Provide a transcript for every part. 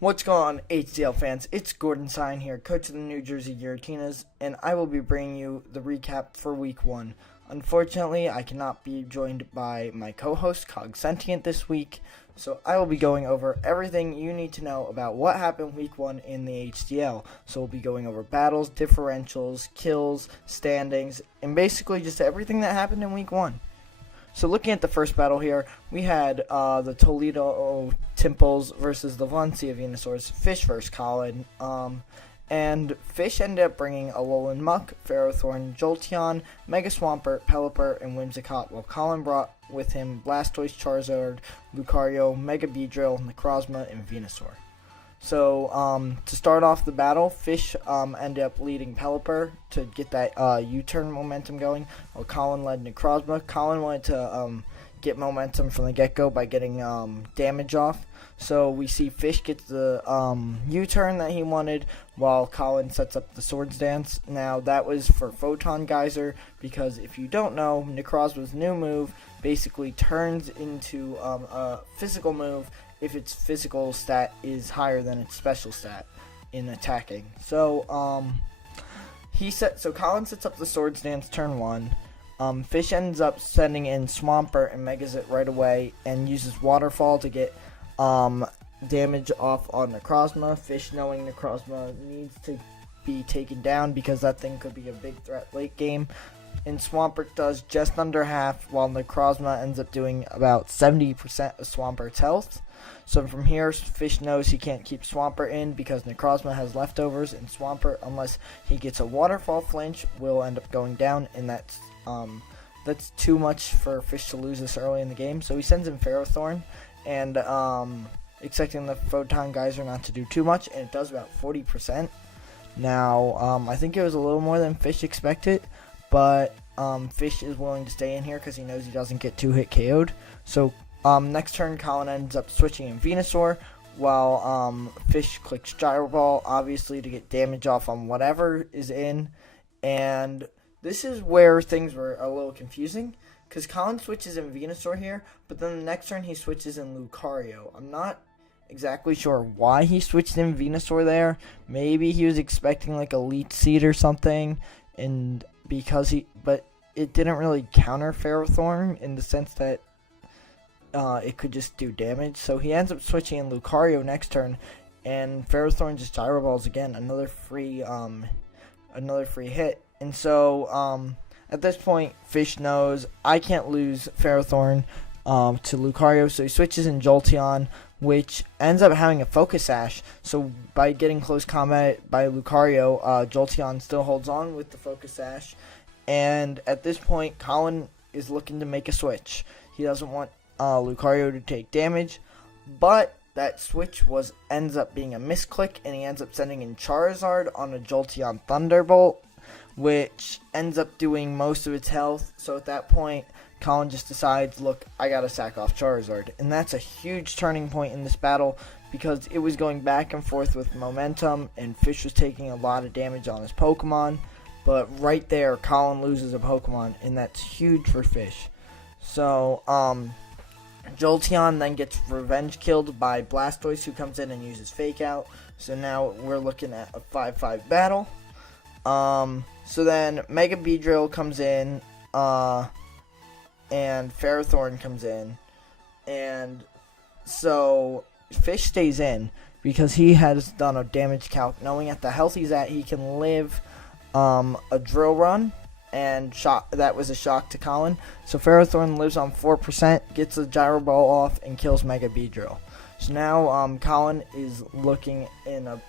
What's going on, HCL fans? It's Gordon Sine here, coach of the New Jersey Giratinas, and I will be bringing you the recap for Week 1. Unfortunately, I cannot be joined by my co-host, CogSentient, this week, so I will be going over everything you need to know about what happened Week 1 in the HDL. So we'll be going over battles, differentials, kills, standings, and basically just everything that happened in Week 1. So looking at the first battle here, we had the Toledo Temples versus the Valencia Venusaurs, Fish versus Collin, and Fish ended up bringing Alolan Muck, Ferrothorn, Jolteon, Mega Swampert, Pelipper, and Whimsicott, while Collin brought with him Blastoise, Charizard, Lucario, Mega Beedrill, Necrozma, and Venusaur. So, to start off the battle, Fish ended up leading Pelipper to get that U-turn momentum going, while Collin led Necrozma. Collin wanted to get momentum from the get-go by getting damage off. So we see Fish gets the U-turn that he wanted, while Collin sets up the Swords Dance. Now, that was for Photon Geyser, because if you don't know, Necrozma's new move basically turns into a physical move if its physical stat is higher than its special stat in attacking. So Collin sets up the Swords Dance turn 1. Fish ends up sending in Swampert and Megas it right away and uses Waterfall to get damage off on Necrozma. Fish, knowing Necrozma needs to be taken down because that thing could be a big threat late game. And Swampert does just under half, while Necrozma ends up doing about 70% of Swampert's health. So from here, Fish knows he can't keep Swampert in because Necrozma has leftovers, and Swampert, unless he gets a Waterfall flinch, will end up going down, and that's too much for Fish to lose this early in the game. So he sends in Ferrothorn, and expecting the Photon Geyser not to do too much, and it does about 40%. Now, I think it was a little more than Fish expected, but Fish is willing to stay in here because he knows he doesn't get 2-hit KO'd. So next turn, Collin ends up switching in Venusaur, while Fish clicks Gyro Ball, obviously to get damage off on whatever is in. And this is where things were a little confusing, because Collin switches in Venusaur here, but then the next turn he switches in Lucario. I'm not exactly sure why he switched in Venusaur there. Maybe he was expecting like a Leech Seed or something, and but it didn't really counter Ferrothorn in the sense that it could just do damage. So he ends up switching in Lucario next turn, and Ferrothorn just Gyro Balls again, another free hit. And so at this point, Fish knows I can't lose Ferrothorn to Lucario, so he switches in Jolteon, which ends up having a Focus Sash. So by getting close combat by Lucario, Jolteon still holds on with the Focus Sash. And at this point, Collin is looking to make a switch. He doesn't want Lucario to take damage, but that switch ends up being a misclick, and he ends up sending in Charizard on a Jolteon Thunderbolt, which ends up doing most of its health. So at that point, Collin just decides, look, I gotta sack off Charizard. And that's a huge turning point in this battle, because it was going back and forth with momentum, and Fish was taking a lot of damage on his Pokemon. But right there, Collin loses a Pokemon, and that's huge for Fish. So, Jolteon then gets revenge killed by Blastoise, who comes in and uses Fake Out. So now we're looking at a 5-5 battle. So then Mega Beedrill comes in, and Ferrothorn comes in, and so Fish stays in because he has done a damage calc, knowing at the health he's at, he can live a Drill Run, and that was a shock to Collin. So Ferrothorn lives on 4%, gets the Gyro Ball off, and kills Mega Beedrill. So now Collin is looking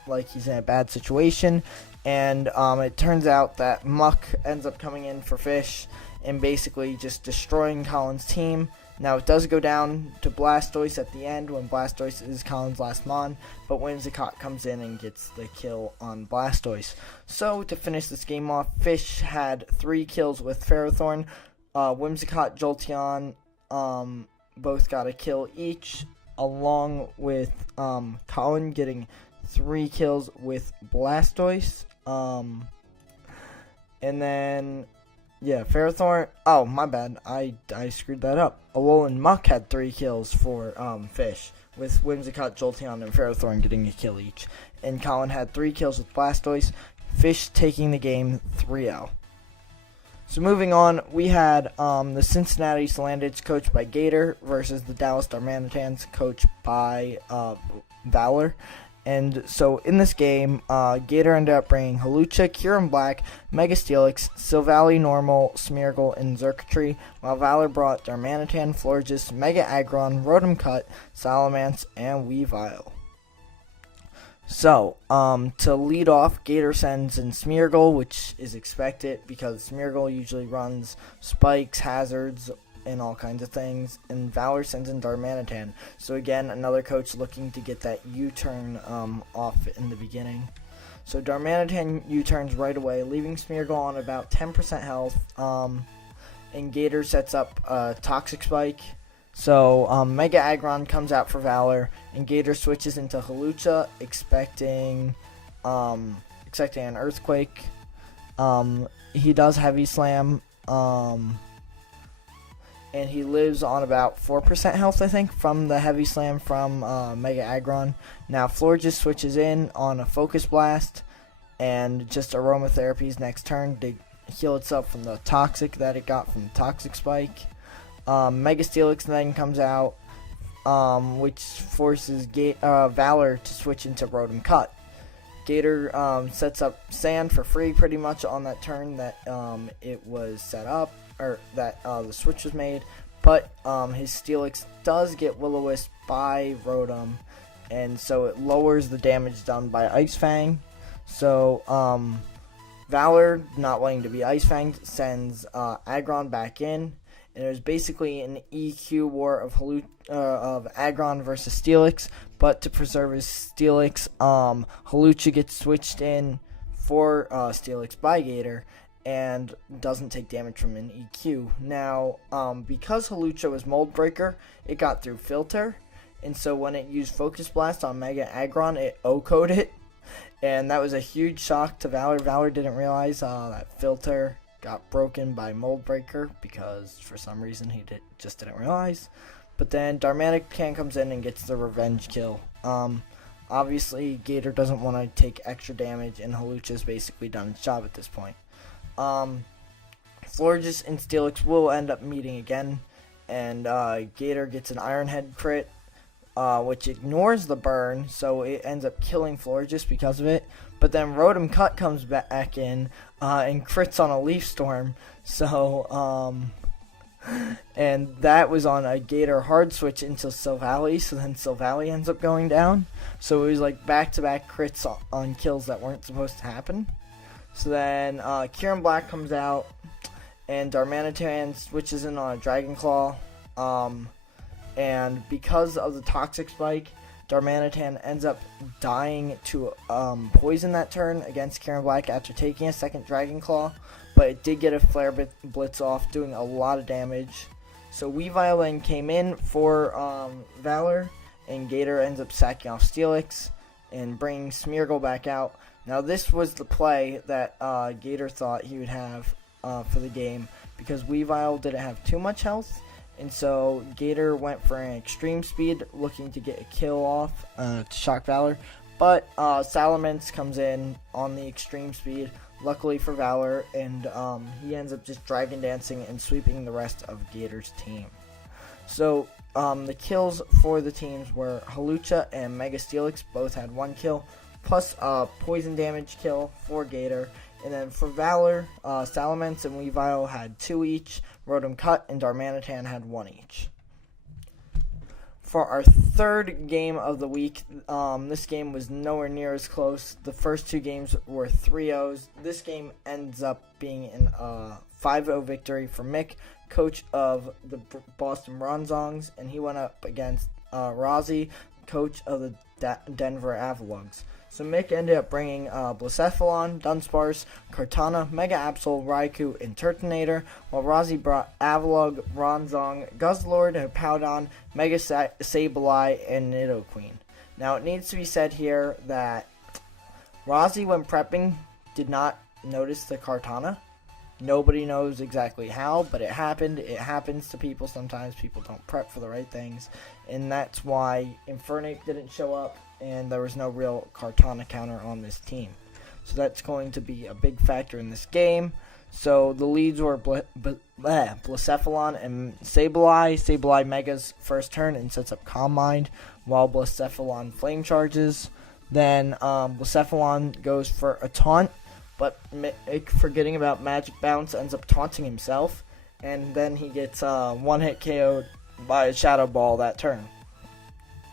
like he's in a bad situation, and it turns out that Muck ends up coming in for Fish and basically just destroying Collin's team. Now it does go down to Blastoise at the end when Blastoise is Collin's last mon, but Whimsicott comes in and gets the kill on Blastoise. So to finish this game off, Fish had 3 kills with Ferrothorn. Whimsicott, Jolteon both got a kill each, along with Collin getting 3 kills with Blastoise. And then Yeah, Ferrothorn. Oh, my bad. I screwed that up. Alolan Muck had 3 kills for Fish, with Whimsicott, Jolteon, and Ferrothorn getting a kill each. And Collin had 3 kills with Blastoise. Fish taking the game 3-0. So moving on, we had the Cincinnati Salandits coached by Gaytor versus the Dallas Darmanitans coached by Valor. And so in this game, Gaytor ended up bringing Hawlucha, Kyurem Black, Mega Steelix, Silvally Normal, Smeargle, and Xurkitree, while Valor brought Darmanitan, Florges, Mega Aggron, Rotom Cut, Salamence, and Weavile. So, to lead off, Gaytor sends in Smeargle, which is expected because Smeargle usually runs spikes, hazards, and all kinds of things, and Valor sends in Darmanitan. So again, another coach looking to get that U-turn off in the beginning. So Darmanitan U-turns right away, leaving Smeargle on about 10% health, and Gaytor sets up a Toxic Spike. So Mega Aggron comes out for Valor, and Gaytor switches into Hawlucha, expecting an Earthquake. He does Heavy Slam, and he lives on about 4% health, I think, from the Heavy Slam from Mega Aggron. Now Florges switches in on a Focus Blast, and just Aromatherapies next turn to heal itself from the Toxic that it got from the Toxic Spike. Mega Steelix then comes out, which forces Valor to switch into Rotom Cut. Gaytor sets up Sand for free pretty much on that turn that it was set up, or that the switch was made, but his Steelix does get Will-O-Wisp by Rotom, and so it lowers the damage done by Ice Fang. So Valor, not wanting to be Ice Fanged, sends Aggron back in. And it was basically an EQ war of Aggron versus Steelix, but to preserve his Steelix, Hawlucha gets switched in for Steelix by Gaytor and doesn't take damage from an EQ. Now, because Hawlucha was Mold Breaker, it got through Filter, and so when it used Focus Blast on Mega Aggron, it O-coded it, and that was a huge shock to Valor. Valor didn't realize that Filter got broken by Mold Breaker because for some reason he just didn't realize. But then Darmanitan comes in and gets the revenge kill. Obviously, Gaytor doesn't want to take extra damage, and Hawlucha's basically done its job at this point. Florges and Steelix will end up meeting again, and Gaytor gets an Iron Head crit, which ignores the burn, so it ends up killing Florges because of it. But then Rotom Cut comes back in and crits on a Leaf Storm. So, and that was on a Gaytor hard switch into Silvally. So then Silvally ends up going down. So it was like back-to-back crits on kills that weren't supposed to happen. So then Kyurem Black comes out, and Darmanitan switches in on a Dragon Claw. And because of the Toxic Spike, Darmanitan ends up dying to poison that turn against Kyurem Black after taking a second Dragon Claw, but it did get a Flare Blitz off, doing a lot of damage. So Weavile then came in for Valor, and Gaytor ends up sacking off Steelix and bringing Smeargle back out. Now this was the play that Gaytor thought he would have for the game, because Weavile didn't have too much health. And so Gaytor went for an Extreme Speed, looking to get a kill off to shock Valor. But Salamence comes in on the Extreme Speed, luckily for Valor, and he ends up just Dragon Dancing and sweeping the rest of Gaytor's team. So the kills for the teams were Hawlucha and Mega Steelix both had 1 kill, plus a poison damage kill for Gaytor. And then for Valor, Salamence and Weavile had 2 each, Rotom Cut and Darmanitan had 1 each. For our third game of the week, this game was nowhere near as close. The first 2 games were 3-0s. This game ends up being a 5-0 victory for Mick, coach of the Boston Bronzongs, and he went up against Rozzy, coach of the Denver Avaluggs. So Mick ended up bringing Blacephalon, Dunsparce, Kartana, Mega Absol, Raikou, and Turtonator, while Rozzy brought Avalugg, Bronzong, Guzzlord, Hippowdon, Mega Sableye, and Nidoqueen. Now it needs to be said here that Rozzy, when prepping, did not notice the Kartana, Nobody knows exactly how, but it happened. It happens to people sometimes. People don't prep for the right things, and that's why Infernape didn't show up, and there was no real Kartana counter on this team. So that's going to be a big factor in this game. So the leads were Blacephalon and Sableye. Sableye Megas first turn and sets up Calm Mind, while Blacephalon Flame Charges. Then Blacephalon goes for a taunt, but Mick, forgetting about Magic Bounce, ends up taunting himself, and then he gets one-hit KO'd by a Shadow Ball that turn.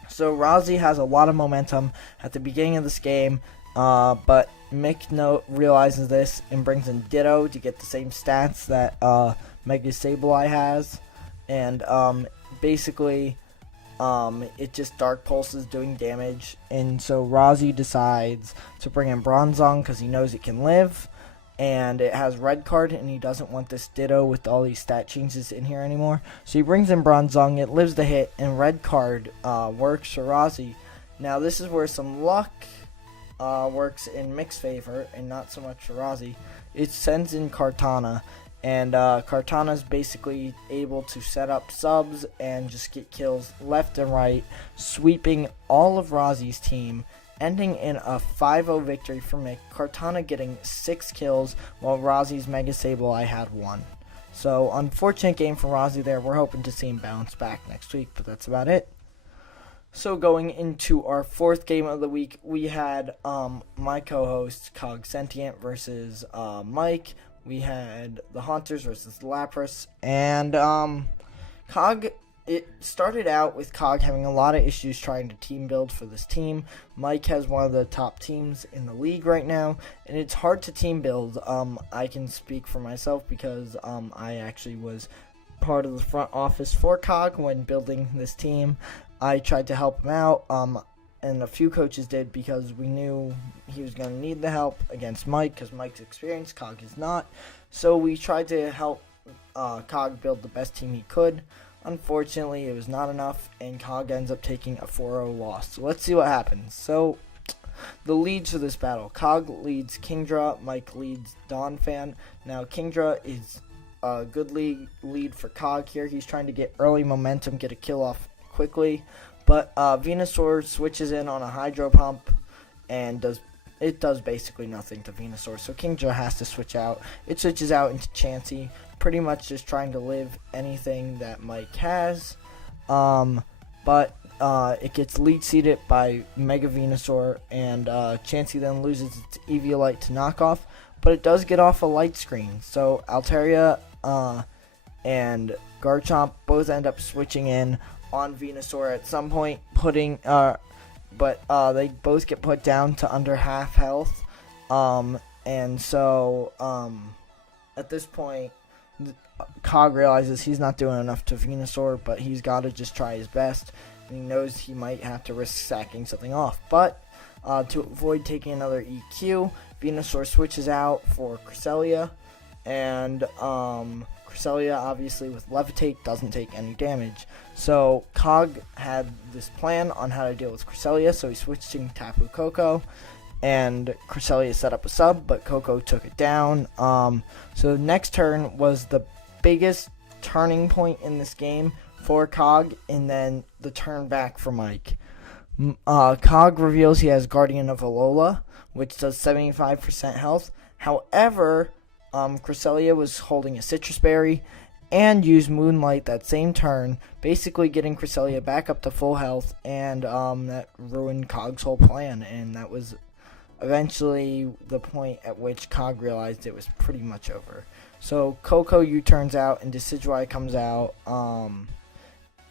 So Rozzy has a lot of momentum at the beginning of this game, but Mick realizes this and brings in Ditto to get the same stats that Mega Sableye has, and basically it just Dark Pulses doing damage, and so Rozzy decides to bring in Bronzong because he knows it can live, and it has Red Card, and he doesn't want this Ditto with all these stat changes in here anymore. So he brings in Bronzong, it lives the hit, and Red Card works for Rozzy. Now this is where some luck works in Mick's favor, and not so much for Rozzy. It sends in Kartana, and Kartana is basically able to set up subs and just get kills left and right, sweeping all of Rozzy's team, ending in a 5-0 victory for Mick. Kartana getting 6 kills, while Rozzy's Mega Sableye had 1. So, unfortunate game for Rozzy there. We're hoping to see him bounce back next week, but that's about it. So, going into our 4th game of the week, we had my co-host CogSentient versus Mike. We had the Haunters versus Lapras, and Cog, it started out with Cog having a lot of issues trying to team build for this team. Mike has one of the top teams in the league right now, and it's hard to team build. I can speak for myself because I actually was part of the front office for Cog when building this team. I tried to help him out, and a few coaches did because we knew he was going to need the help against Mike because Mike's experienced, Cog is not. So we tried to help Cog build the best team he could. Unfortunately, it was not enough, and Cog ends up taking a 4-0 loss. So let's see what happens. So the leads for this battle. Cog leads Kingdra, Mike leads Donphan. Now Kingdra is a good lead for Cog here. He's trying to get early momentum, get a kill off quickly. But Venusaur switches in on a Hydro Pump and does basically nothing to Venusaur. So Kingdra has to switch out. It switches out into Chansey, pretty much just trying to live anything that Mike has. But it gets lead seeded by Mega Venusaur, and Chansey then loses its Eviolite to knockoff. But it does get off a light screen. So Altaria and Garchomp both end up switching in on Venusaur at some point, but they both get put down to under half health, and so at this point Cog realizes he's not doing enough to Venusaur, but he's got to just try his best, and he knows he might have to risk sacking something off. But to avoid taking another EQ, Venusaur switches out for Cresselia, and Cresselia, obviously with Levitate, doesn't take any damage. So Cog had this plan on how to deal with Cresselia, so he switched to Tapu Koko, and Cresselia set up a sub, but Koko took it down. So next turn was the biggest turning point in this game for Cog, and then the turn back for Mike. Cog reveals he has Guardian of Alola, which does 75% health. However, Cresselia was holding a Citrus Berry and used Moonlight that same turn, basically getting Cresselia back up to full health, and that ruined Cog's whole plan, and that was eventually the point at which Cog realized it was pretty much over. So Koko U-turns out, and Decidueye comes out,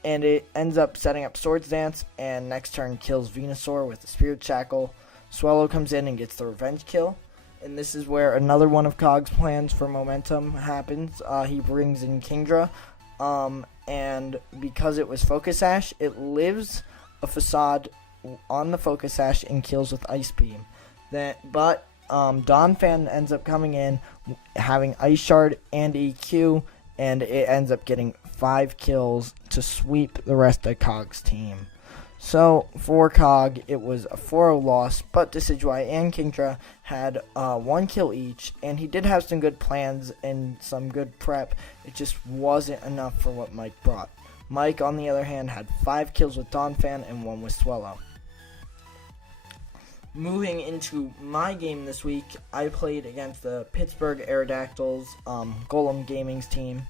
and it ends up setting up Swords Dance, and next turn kills Venusaur with the Spirit Shackle. Swallow comes in and gets the revenge kill. And this is where another one of Cog's plans for momentum happens. He brings in Kingdra, and because it was Focus Sash, it lives a Facade on the Focus Sash and kills with Ice Beam. But Donphan ends up coming in, having Ice Shard and EQ, and it ends up getting 5 kills to sweep the rest of Cog's team. So for Cog, it was a 4-0 loss, but Decidueye and Kingdra had 1 kill each, and he did have some good plans and some good prep. It just wasn't enough for what Mike brought. Mike, on the other hand, had 5 kills with Donphan and 1 with Swellow. Moving into my game this week, I played against the Pittsburgh Aerodactyls, GolemGaming's team.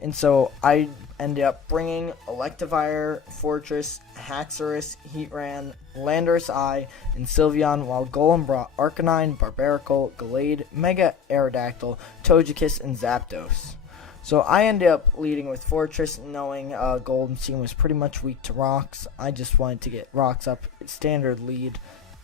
And so I ended up bringing Electivire, Fortress, Haxorus, Heatran, Landorus I, and Sylveon, while Golem brought Arcanine, Barbaracle, Gallade, Mega Aerodactyl, Togekiss, and Zapdos. So I ended up leading with Fortress, knowing Golem's team was pretty much weak to rocks. I just wanted to get rocks up, standard lead.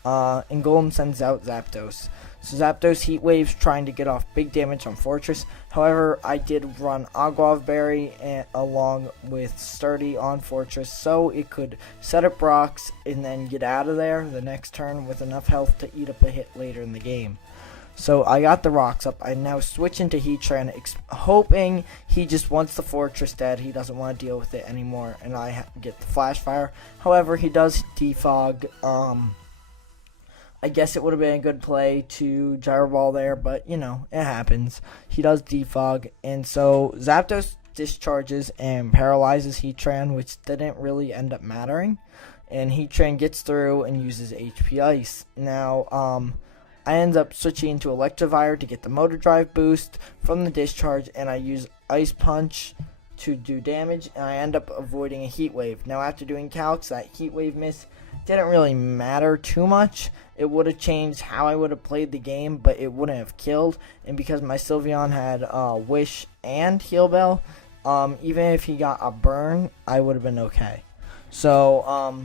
And Golem sends out Zapdos. So Zapdos Heat Waves trying to get off big damage on Fortress. However, I did run Aguav Berry along with Sturdy on Fortress, so it could set up rocks and then get out of there the next turn with enough health to eat up a hit later in the game. So I got the rocks up. I now switch into Heatran, hoping he just wants the Fortress dead. He doesn't want to deal with it anymore, and I get the Flash Fire. However, he does defog. I guess it would have been a good play to Gyro Ball there, but, you know, it happens. He does defog, and so Zapdos discharges and paralyzes Heatran, which didn't really end up mattering. And Heatran gets through and uses HP Ice. Now, I end up switching into Electivire to get the Motor Drive boost from the discharge, and I use Ice Punch to do damage, and I end up avoiding a Heat Wave. Now, after doing calcs, that Heat Wave miss didn't really matter too much. It would have changed how I would have played the game, but it wouldn't have killed. And because my Sylveon had Wish and Heal Bell, even if he got a burn, I would have been okay. So,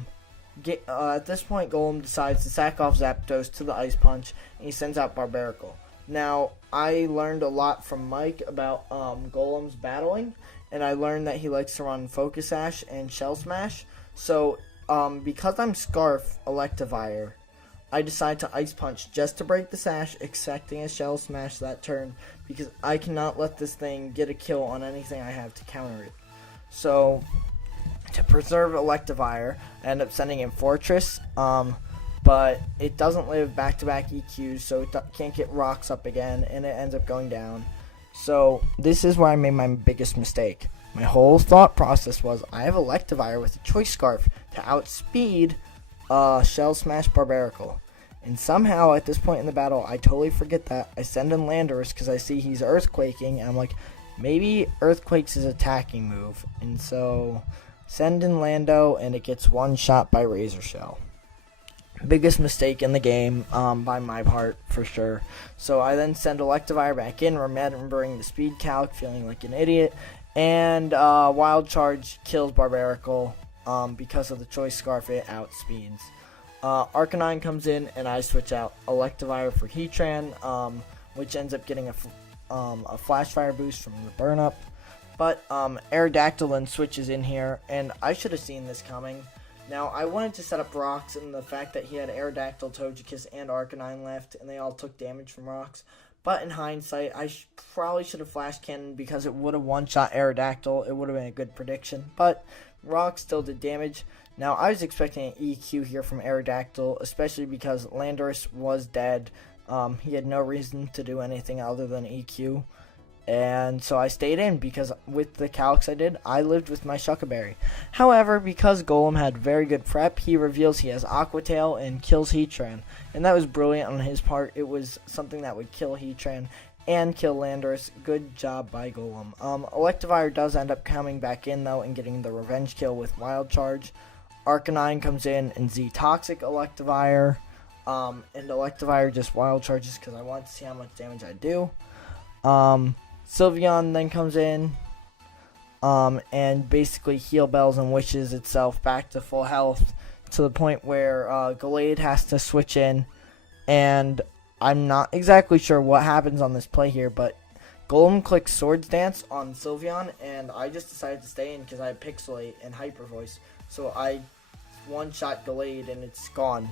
at this point, Golem decides to sack off Zapdos to the Ice Punch, and he sends out Barbaracle. Now, I learned a lot from Mike about Golem's battling, and I learned that he likes to run Focus Sash and Shell Smash. So, because I'm Scarf Electivire, I decide to Ice Punch just to break the Sash, expecting a Shell Smash that turn, because I cannot let this thing get a kill on anything I have to counter it. So, to preserve Electivire, I end up sending in Fortress, but it doesn't live back-to-back EQs, so it can't get rocks up again, and it ends up going down. So, this is where I made my biggest mistake. My whole thought process was, I have Electivire with a Choice Scarf to outspeed Shell Smash Barbaracle. And somehow, at this point in the battle, I totally forget that. I send in Landorus because I see he's Earthquaking, and I'm like, maybe Earthquake's his attacking move. And so, send in Lando, and it gets one shot by Razor Shell. Biggest mistake in the game, by my part, for sure. So I then send Electivire back in, remembering the speed calc, feeling like an idiot. And Wild Charge kills Barbaracle because of the Choice Scarf, it outspeeds. Arcanine comes in, and I switch out Electivire for Heatran, which ends up getting a Flash Fire boost from the burn up. But Aerodactyl then switches in here, and I should have seen this coming. Now, I wanted to set up rocks, and the fact that he had Aerodactyl, Togekiss, and Arcanine left, and they all took damage from rocks. But in hindsight, I probably should have Flash Cannon because it would have one-shot Aerodactyl. It would have been a good prediction, but rocks still did damage. Now, I was expecting an EQ here from Aerodactyl, especially because Landorus was dead. He had no reason to do anything other than EQ. And so I stayed in because with the calcs I did, I lived with my Shuckaberry. However, because Golem had very good prep, he reveals he has Aqua Tail and kills Heatran. And that was brilliant on his part. It was something that would kill Heatran and kill Landorus. Good job by Golem. Electivire does end up coming back in though and getting the revenge kill with Wild Charge. Arcanine comes in and Z-Toxic Electivire. And Electivire just Wild Charges because I want to see how much damage I do. Sylveon then comes in and basically heal bells and wishes itself back to full health to the point where Gallade has to switch in, and I'm not exactly sure what happens on this play here, but Golem clicks Swords Dance on Sylveon, and I just decided to stay in because I had Pixelate and Hyper Voice, so I one-shot Gallade and it's gone.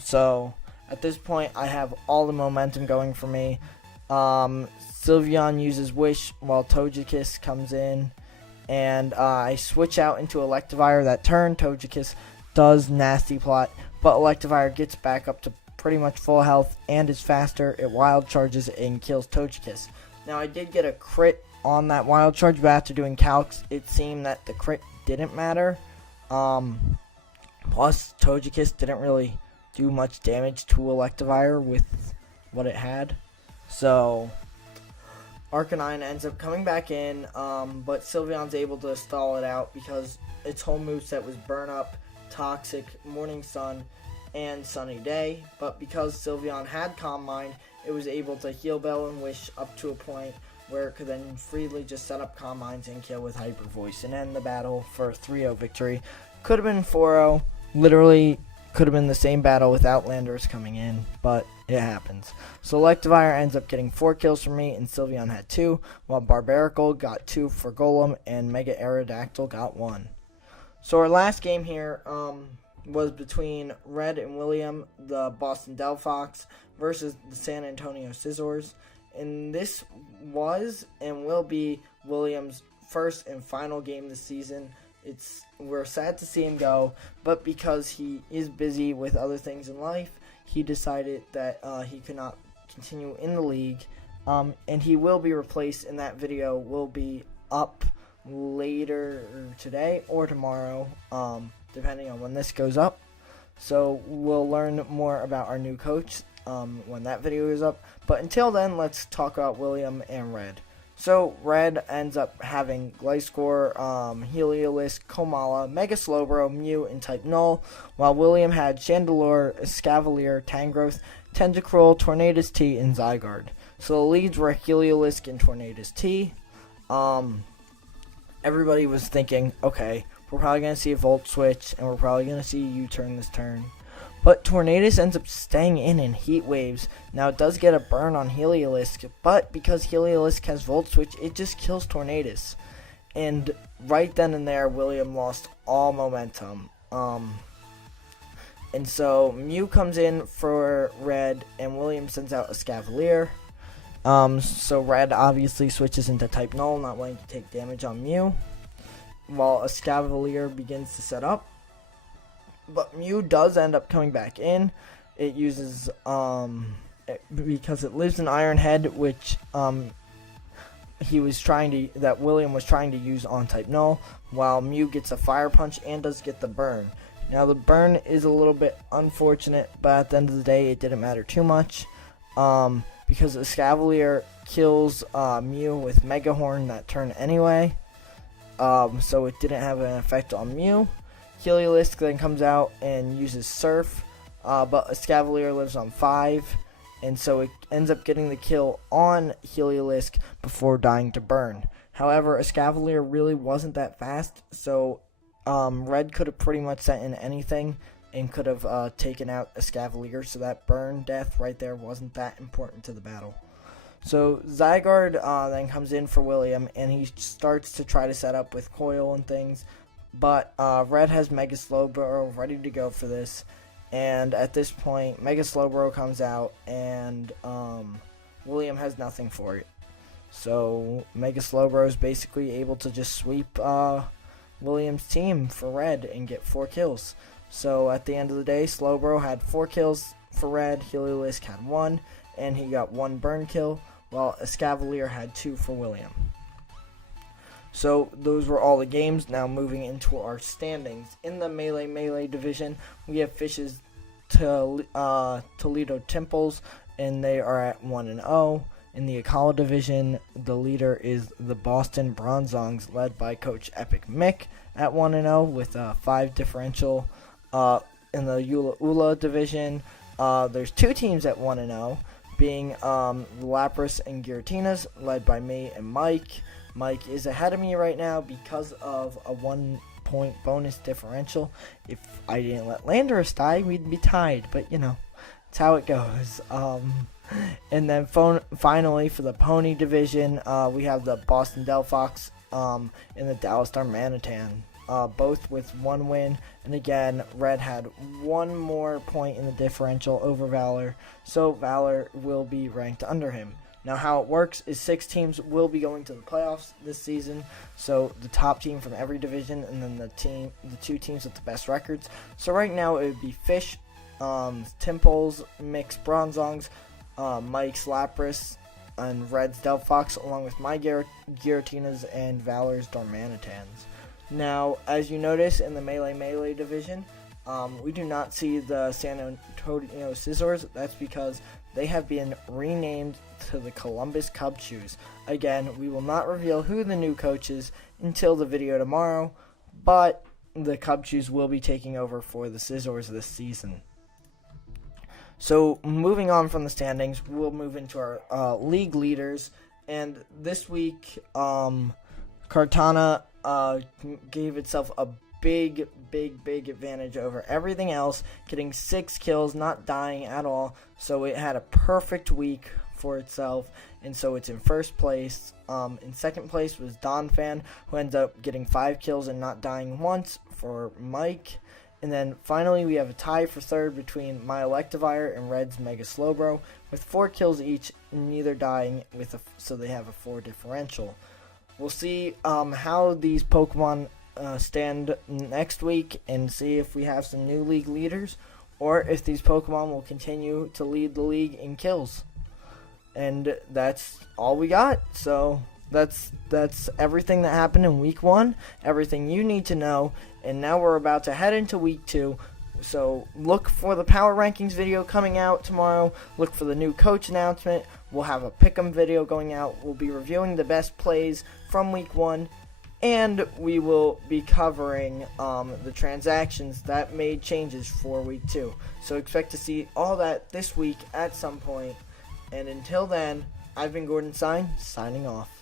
So at this point I have all the momentum going for me. Sylveon uses Wish while Togekiss comes in, and I switch out into Electivire that turn. Togekiss does nasty plot, but Electivire gets back up to pretty much full health and is faster. It wild charges and kills Togekiss. Now I did get a crit on that wild charge, but after doing calcs, it seemed that the crit didn't matter. Plus, Togekiss didn't really do much damage to Electivire with what it had. So, Arcanine ends up coming back in, but Sylveon's able to stall it out because its whole moveset was Burn Up, Toxic, Morning Sun, and Sunny Day. But because Sylveon had Calm Mind, it was able to Heal Bell and Wish up to a point where it could then freely just set up Calm Minds and kill with Hyper Voice and end the battle for a 3-0 victory. Could have been 4-0. Literally could have been the same battle without Landorus coming in, but it happens. So Electivire ends up getting 4 kills from me, and Sylveon had 2, while Barbaracle got 2 for Golem, and Mega Aerodactyl got 1. So our last game here was between Red and William, the Boston Delphox, versus the San Antonio Scizors. And this was and will be William's first and final game this season. We're sad to see him go, but because he is busy with other things in life, he decided that he could not continue in the league, and he will be replaced, and that video will be up later today or tomorrow, depending on when this goes up. So we'll learn more about our new coach when that video is up, but until then, let's talk about William and Red. So, Red ends up having Gliscor, Heliolisk, Komala, Mega Slowbro, Mew, and Type Null, while William had Chandelure, Escavalier, Tangrowth, Tentacruel, Tornadus T, and Zygarde. So, the leads were Heliolisk and Tornadus T. Everybody was thinking, okay, we're probably going to see a Volt Switch, and we're probably going to see a U-turn this turn. But Tornadus ends up staying in Heat Waves. Now it does get a burn on Heliolisk, but because Heliolisk has Volt Switch, it just kills Tornadus. And right then and there, William lost all momentum. And so Mew comes in for Red, and William sends out a Escavalier. So Red obviously switches into Type Null, not wanting to take damage on Mew, while Escavalier begins to set up. But Mew does end up coming back in. It uses, because it lives in Iron Head, which William was trying to use on Type Null, while Mew gets a Fire Punch and does get the burn. Now the burn is a little bit unfortunate, but at the end of the day, it didn't matter too much, because Escavalier kills Mew with Mega Horn that turn anyway, so it didn't have an effect on Mew. Heliolisk then comes out and uses Surf, but Escavalier lives on 5, and so it ends up getting the kill on Heliolisk before dying to burn. However, Escavalier really wasn't that fast, so Red could have pretty much sent in anything and could have taken out Escavalier, so that burn death right there wasn't that important to the battle. So Zygarde then comes in for William, and he starts to try to set up with Coil and things. But Red has Mega Slowbro ready to go for this, and at this point, Mega Slowbro comes out, and William has nothing for it. So Mega Slowbro is basically able to just sweep William's team for Red and get 4 kills. So at the end of the day, Slowbro had 4 kills for Red, Heliolisk had 1, and he got 1 burn kill, while Escavalier had 2 for William. So those were all the games. Now moving into our standings. In the Melee division, we have Fish's Toledo Temples, and they are at 1-0. In the Akala division, the leader is the Boston Bronzongs, led by Coach EpicMic at 1-0 with a 5 differential. In the Ula division, there's 2 teams at 1-0, being Lapras and Giratinas, led by me and Mike. Mike is ahead of me right now because of a 1-point bonus differential. If I didn't let Landorus die, we'd be tied, but you know, it's how it goes. And then finally for the Pony division, we have the Boston Delphox and the Dallas Darmanitan, both with 1 win. And again, Red had 1 more point in the differential over Valor, so Valor will be ranked under him. Now, how it works is 6 teams will be going to the playoffs this season. So the top team from every division, and then the 2 teams with the best records. So right now it would be Fish, Tympoles, Mick's Bronzongs, Mike's Lapras, and Red's Delphox, along with my Giratinas and Valor's Darmanitans. Now, as you notice in the Melee division, we do not see the San Antonio Scizors. That's because they have been renamed to the Columbus Cubchews. Again, we will not reveal who the new coach is until the video tomorrow, but the Cubchews will be taking over for the Scizors this season. So, moving on from the standings, we'll move into our league leaders. And this week, Cartana gave itself a big advantage over everything else, getting 6 kills, not dying at all. So it had a perfect week for itself, and so it's in first place. In second place was Donphan, who ends up getting 5 kills and not dying once for Mike. And then finally we have a tie for third between my Electivire and Red's Mega Slowbro with 4 kills each, neither dying, so they have a 4 differential. We'll see how these Pokemon stand next week and see if we have some new league leaders or if these Pokemon will continue to lead the league in kills. And that's all we got. So that's everything that happened in week 1, everything you need to know. And now we're about to head into week 2. So look for the power rankings video coming out tomorrow. Look for the new coach announcement. We'll have a pick'em video going out. We'll be reviewing the best plays from week 1. And we will be covering the transactions that made changes for week 2. So expect to see all that this week at some point. And until then, I've been Gordon Sine, signing off.